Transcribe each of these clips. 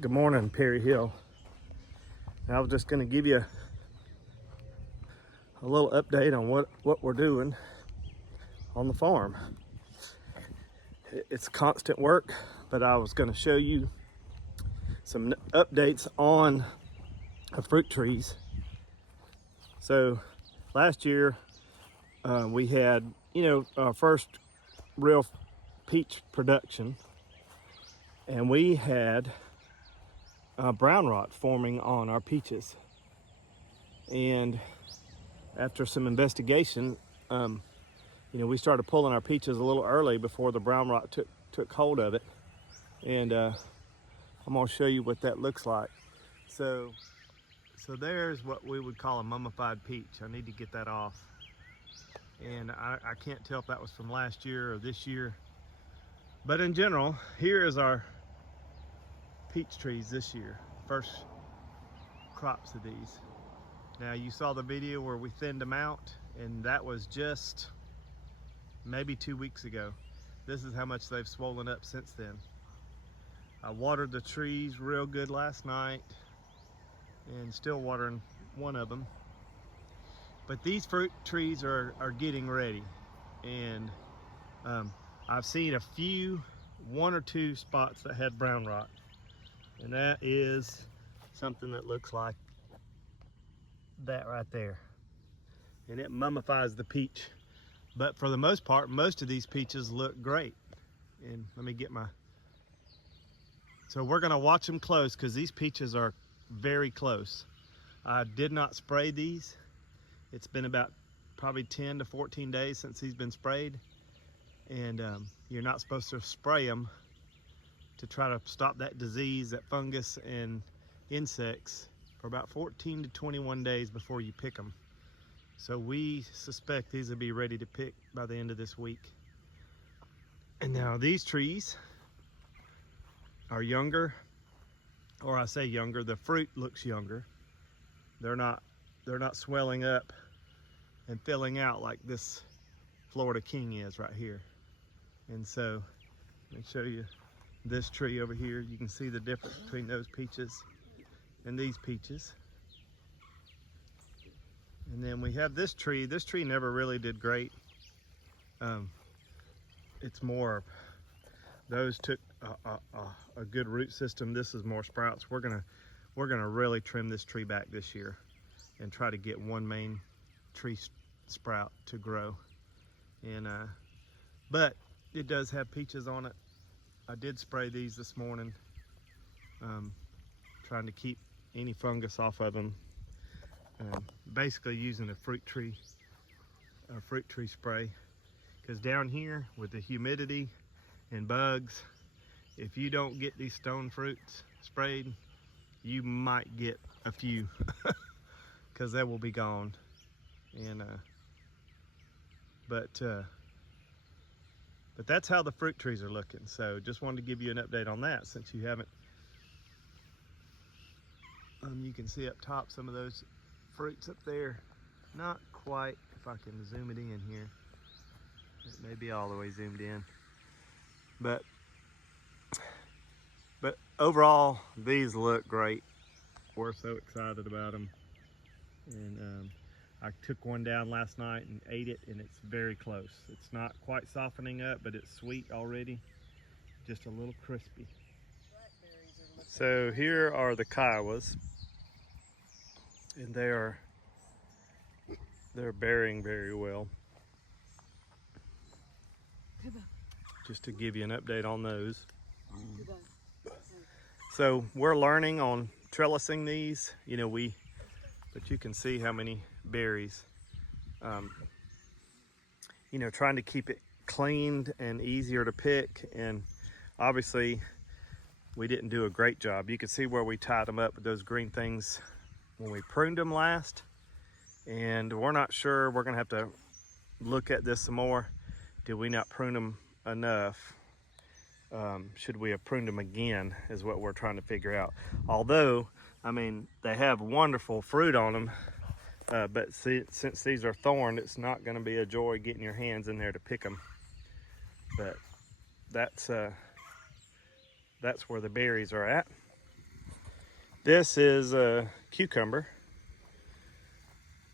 Good morning, Perry Hill. I was just going to give you a little update on what we're doing on the farm. It's constant work, but I was going to show you some updates on the fruit trees. So last year we had, our first real peach production, and we had brown rot forming on our peaches. And after some investigation, we started pulling our peaches a little early before the brown rot took hold of it. And I'm gonna show you what that looks like. So there's what we would call a mummified peach. I need to get that off. And I can't tell if that was from last year or this year. But in general, here is our peach trees this year. First crops of these. Now you saw the video where we thinned them out, and that was just maybe 2 weeks ago. This is how much they've swollen up since then. I watered the trees real good last night and still watering one of them. But these fruit trees are getting ready, and I've seen a few, 1 or 2 spots that had brown rot. And that is something that looks like that right there. And it mummifies the peach. But for the most part, most of these peaches look great. And let me get so we're gonna watch them close because these peaches are very close. I did not spray these. It's been about probably 10 to 14 days since he's been sprayed. And you're not supposed to spray them to try to stop that disease, that fungus and insects, for about 14 to 21 days before you pick them. So we suspect these will be ready to pick by the end of this week. And now these trees are younger, or I say younger, the fruit looks younger. They're not swelling up and filling out like this Florida King is right here. And so let me show you this tree over here. You can see the difference between those peaches and these peaches. And then we have this tree. This tree never really did great. It's more, those took a good root system. This is more sprouts. We're gonna really trim this tree back this year and try to get one main tree sprout to grow. And but it does have peaches on it. I did spray these this morning, trying to keep any fungus off of them. Basically using a fruit tree spray, because down here with the humidity and bugs, if you don't get these stone fruits sprayed, you might get a few because they will be gone. And but that's how the fruit trees are looking. So just wanted to give you an update on that since you haven't. You can see up top some of those fruits up there. Not quite, if I can zoom it in here. It may be all the way zoomed in. But overall, these look great. We're so excited about them. And I took one down last night and ate it, and it's very close. It's not quite softening up, but it's sweet already. Just a little crispy. So here are the Kiowas, and they're bearing very well. Just to give you an update on those. So we're learning on trellising these. But you can see how many berries. Trying to keep it cleaned and easier to pick. And obviously we didn't do a great job. You can see where we tied them up with those green things when we pruned them last. And we're not sure. We're gonna have to look at this some more. Did we not prune them enough? Should we have pruned them again is what we're trying to figure out. Although, they have wonderful fruit on them, but since these are thorned, it's not gonna be a joy getting your hands in there to pick them. But that's where the berries are at. This is a cucumber.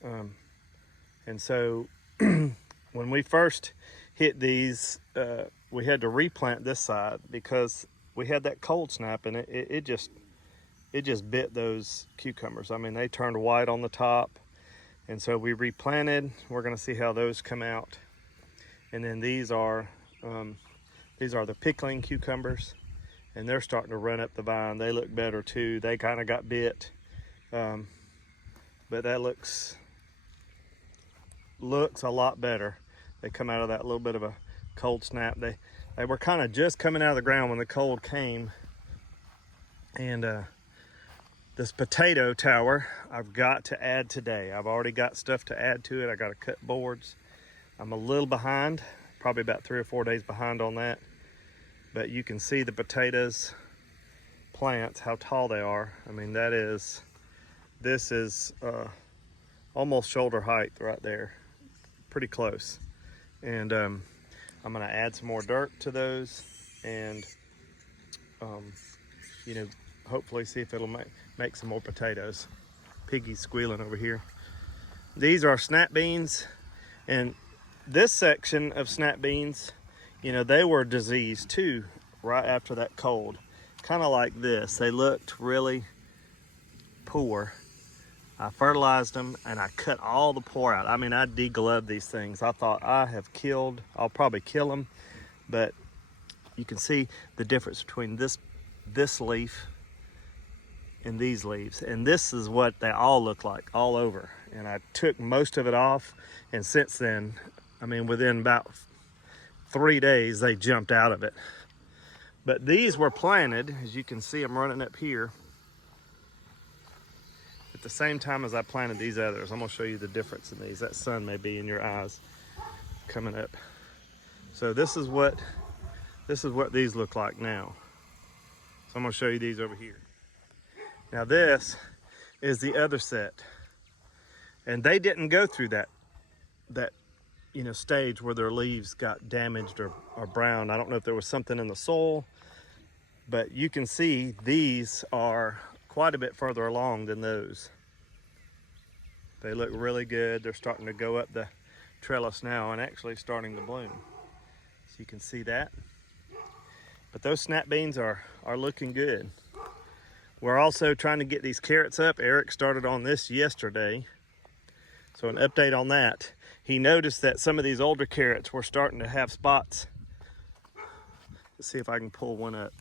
And so when we first hit these, we had to replant this side because we had that cold snap, and it just bit those cucumbers. I mean, they turned white on the top, and so we replanted. We're going to see how those come out. And then these are the pickling cucumbers, and they're starting to run up the vine. They look better too. They kind of got bit, but that looks a lot better. They come out of that little bit of a cold snap. They were kind of just coming out of the ground when the cold came. And this potato tower I've got to add today. I've already got stuff to add to it. I got to cut boards. I'm a little behind, probably about 3 or 4 days behind on that. But you can see the potatoes plants, how tall they are. I mean, this is almost shoulder height right there. Pretty close. And I'm going to add some more dirt to those, and hopefully see if it'll make some more potatoes. Piggy's squealing over here. These are snap beans, and this section of snap beans, they were diseased too right after that cold. Kind of like this. They looked really poor. I fertilized them and I cut all the pore out. I mean, I degloved these things. I thought I'll probably kill them, but you can see the difference between this leaf and these leaves. And this is what they all look like all over. And I took most of it off, and since then, I mean, within about 3 days, they jumped out of it. But these were planted, as you can see, I'm running up here, at the same time as I planted these others. I'm gonna show you the difference in these. That sun may be in your eyes coming up. So this is what these look like now. So I'm gonna show you these over here. Now this is the other set, and they didn't go through that stage where their leaves got damaged or brown. I don't know if there was something in the soil, but you can see these are quite a bit further along than those. They look really good. They're starting to go up the trellis now and actually starting to bloom. So you can see that. But those snap beans are looking good. We're also trying to get these carrots up. Eric started on this yesterday. So an update on that. He noticed that some of these older carrots were starting to have spots. Let's see if I can pull one up.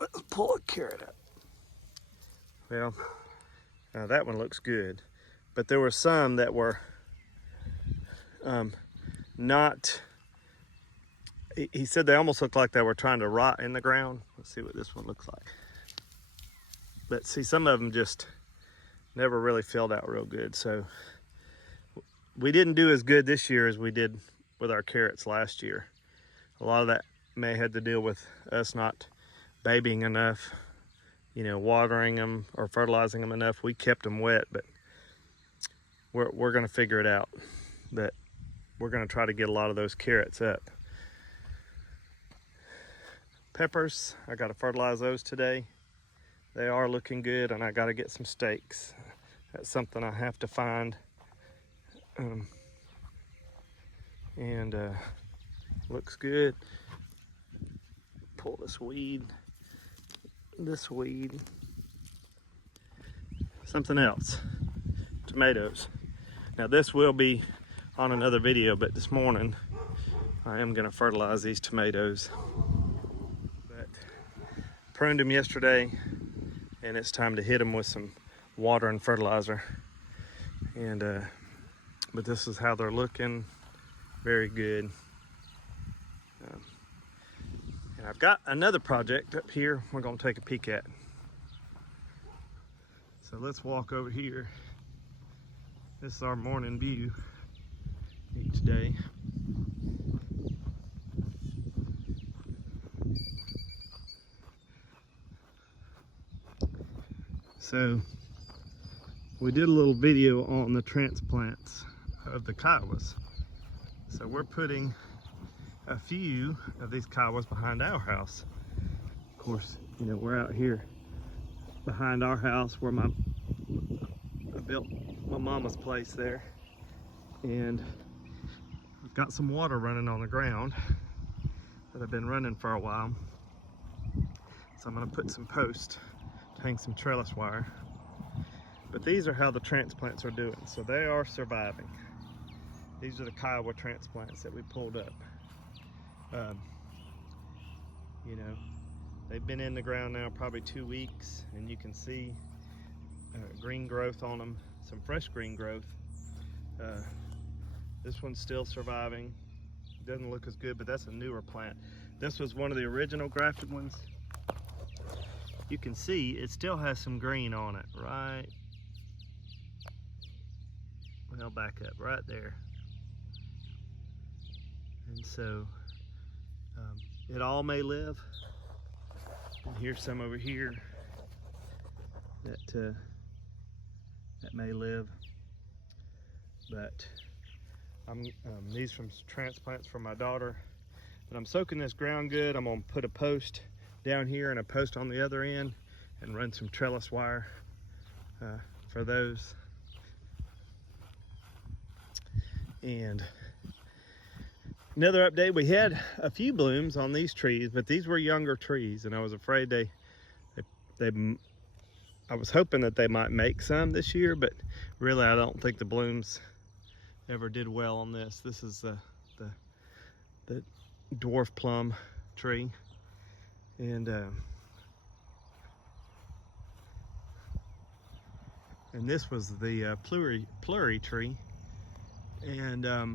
Let's pull a carrot up. Well, that one looks good. But there were some that were not, he said they almost looked like they were trying to rot in the ground. Let's see what this one looks like. But see, some of them just never really filled out real good. So we didn't do as good this year as we did with our carrots last year. A lot of that may have to deal with us not babying enough, watering them or fertilizing them enough. We kept them wet, but we're going to figure it out. That we're going to try to get a lot of those carrots up. Peppers, I got to fertilize those today. They are looking good, and I got to get some stakes. That's something I have to find. Looks good. Pull this weed. Something else. Tomatoes. Now this will be on another video, but this morning I am going to fertilize these tomatoes. But pruned them yesterday, and it's time to hit them with some water and fertilizer. And but this is how they're looking. Very good. And I've got another project up here we're going to take a peek at. So let's walk over here. This is our morning view each day. So we did a little video on the transplants of the kiowas. So we're putting a few of these kiowas behind our house. Of course, we're out here behind our house where I built my mama's place there, and I've got some water running on the ground that I've been running for a while. So I'm gonna put some posts to hang some trellis wire. But these are how the transplants are doing. So they are surviving. These are the Kiowa transplants that we pulled up. You know, they've been in the ground now probably 2 weeks, and you can see green growth on them, some fresh green growth. This one's still surviving. Doesn't look as good, but that's a newer plant. This was one of the original grafted ones. You can see it still has some green on it, right? Well, back up right there. And so it all may live. And here's some over here that may live. But these from transplants from my daughter. But I'm soaking this ground good. I'm gonna put a post down here and a post on the other end and run some trellis wire for those. And another update, we had a few blooms on these trees, but these were younger trees, and I was afraid I was hoping that they might make some this year, but really I don't think the blooms ever did well on this. This is the dwarf plum tree, and this was the pluer tree, and I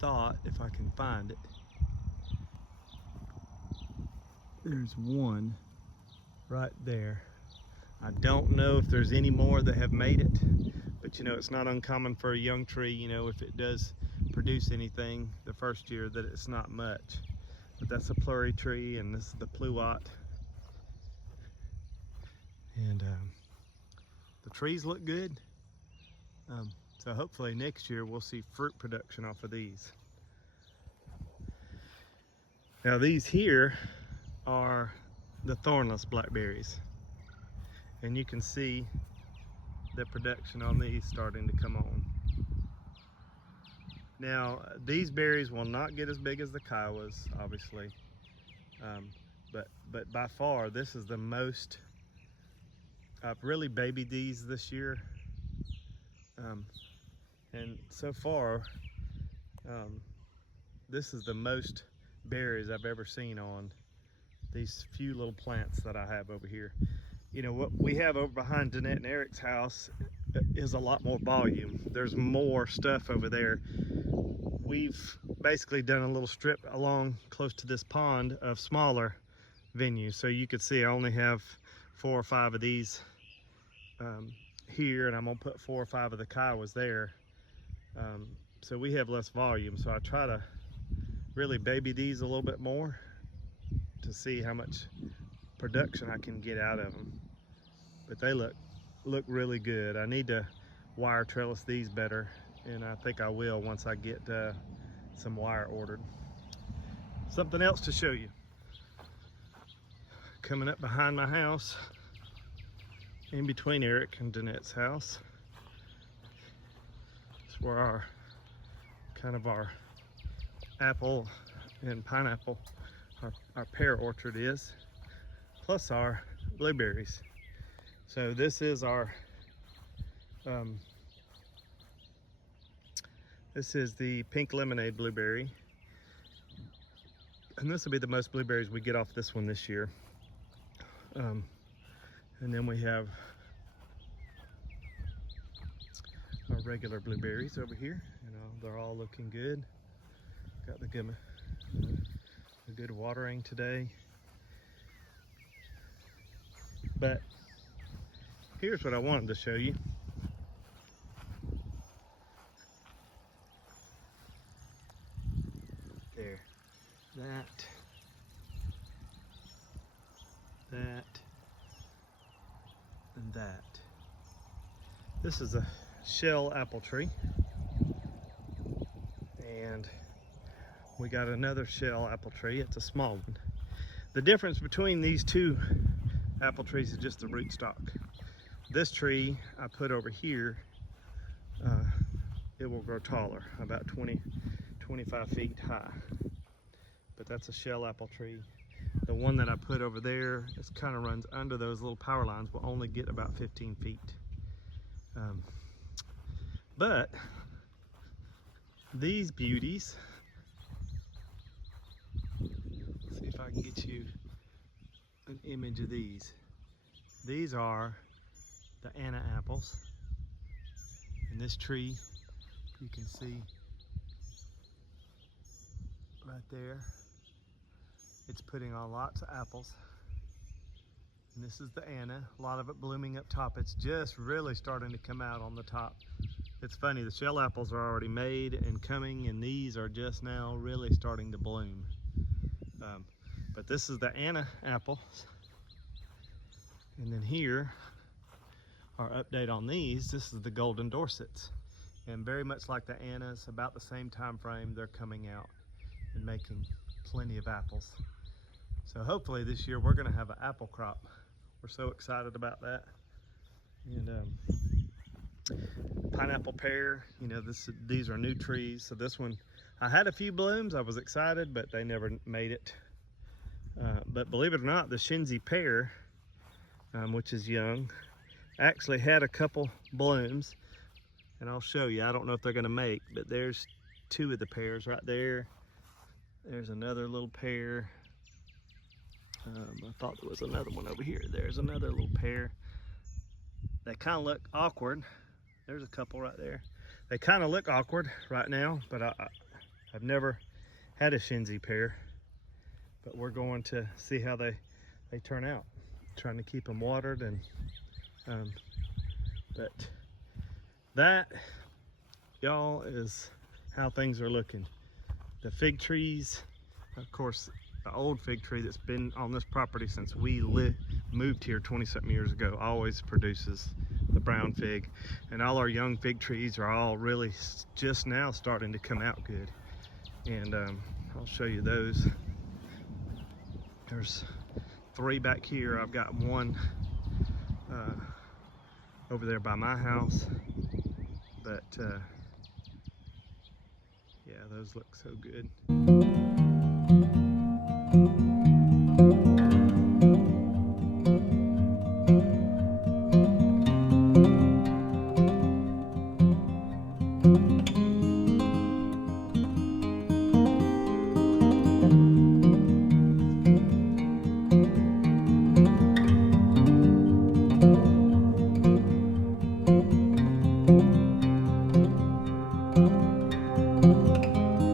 thought, if I can find it, there's one right there. I don't know if there's any more that have made it, but you know, it's not uncommon for a young tree, you know, if it does produce anything the first year, that it's not much. But that's a pluer tree, and this is the pluot. And the trees look good. So hopefully next year we'll see fruit production off of these. Now these here are the thornless blackberries, and you can see the production on these starting to come on. Now these berries will not get as big as the Kiowas, obviously, but by far this is the most. I've really babied these this year, and so far this is the most berries I've ever seen on these few little plants that I have over here. You know, what we have over behind Danette and Eric's house is a lot more volume. There's more stuff over there. We've basically done a little strip along close to this pond of smaller venues. So you could see I only have 4 or 5 of these here, and I'm gonna put 4 or 5 of the Kiowas there. So we have less volume. So I try to really baby these a little bit more to see how much production I can get out of them. But they look really good. I need to wire trellis these better, and I think I will once I get some wire ordered. Something else to show you. Coming up behind my house, in between Eric and Danette's house, it's where our apple and pineapple, our pear orchard is, plus our blueberries. So this is our this is the pink lemonade blueberry, and this will be the most blueberries we get off this one this year. And then we have our regular blueberries over here. You know, they're all looking good. Got the good watering today. But here's what I wanted to show you. There. That. And that. This is a shell apple tree. And we got another shell apple tree. It's a small one. The difference between these two apple trees is just the rootstock. This tree I put over here, it will grow taller, about 25 feet high. But that's a shell apple tree. The one that I put over there, it kind of runs under those little power lines, will only get about 15 feet. But these beauties, let's see if I can get you an image of these. These are the Anna apples. And this tree, you can see right there, it's putting on lots of apples. And this is the Anna, a lot of it blooming up top. It's just really starting to come out on the top. It's funny, the shell apples are already made and coming, and these are just now really starting to bloom. But this is the Anna apples. And then here, our update on these, this is the golden Dorsets. And very much like the Annas, about the same time frame, they're coming out and making plenty of apples. So hopefully this year we're gonna have an apple crop. We're so excited about that. And pineapple pear, you know, these are new trees. So this one, I had a few blooms, I was excited, but they never made it. But believe it or not, the Shinzi pear, which is young, actually had a couple blooms, and I'll show you. I don't know if they're gonna make, but there's two of the pears right there. There's another little pear. I thought there was another one over here. There's another little pear. They kind of look awkward. There's a couple right there. They kind of look awkward right now, but I've never had a Shinzi pear. But we're going to see how they turn out. Trying to keep them watered, and but that, y'all, is how things are looking. The fig trees, of course, the old fig tree that's been on this property since we moved here 20-something years ago always produces the brown fig, and all our young fig trees are all really just now starting to come out good. And I'll show you those. There's 3 back here. I've got one over there by my house, but yeah, those look so good.